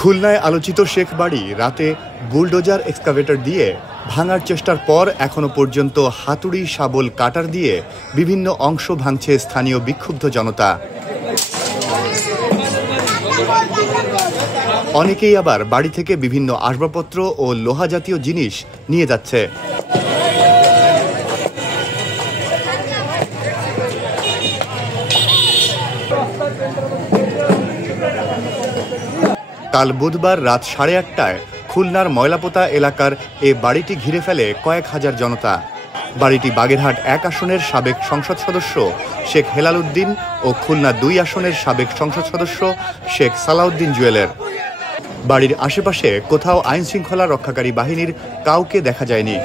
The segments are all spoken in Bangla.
খুলনায় আলোচিত শেখ বাড়ি রাতে বুলডোজার এক্সকাভেটর দিয়ে ভাঙার চেষ্টার পর এখনো পর্যন্ত হাতুড়ি শাবল কাটার দিয়ে বিভিন্ন অংশ ভাঙছে স্থানীয় বিক্ষুব্ধ জনতা। অনেকেই আবার বাড়ি থেকে বিভিন্ন আসবাবপত্র ও লোহা জাতীয় জিনিস নিয়ে যাচ্ছে। কাল বুধবার রাত 8:30টায় খুলনার ময়লাপোতা এলাকার এ বাড়িটি ঘিরে ফেলে কয়েক হাজার জনতা। বাড়িটি বাগেরহাট 1 আসনের সাবেক সংসদ সদস্য শেখ হেলাল উদ্দিন ও খুলনা 2 আসনের সাবেক সংসদ সদস্য শেখ সালাউদ্দিন জুয়েলের। বাড়ির আশেপাশে কোথাও আইন শৃঙ্খলা রক্ষাকারী বাহিনীর কাউকে দেখা যায়নি।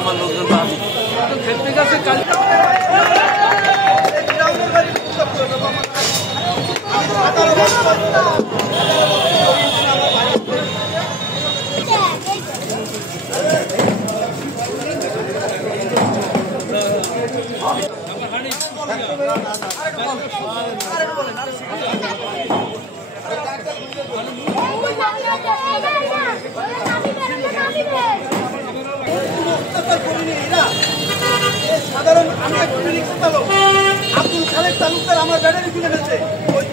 আমার লোকজন ক্ষেত্রে কাছে সাধারণ আব্দুল খালেক তালুকদার আমার ব্যাটারি কিনে ফেলছে। ওই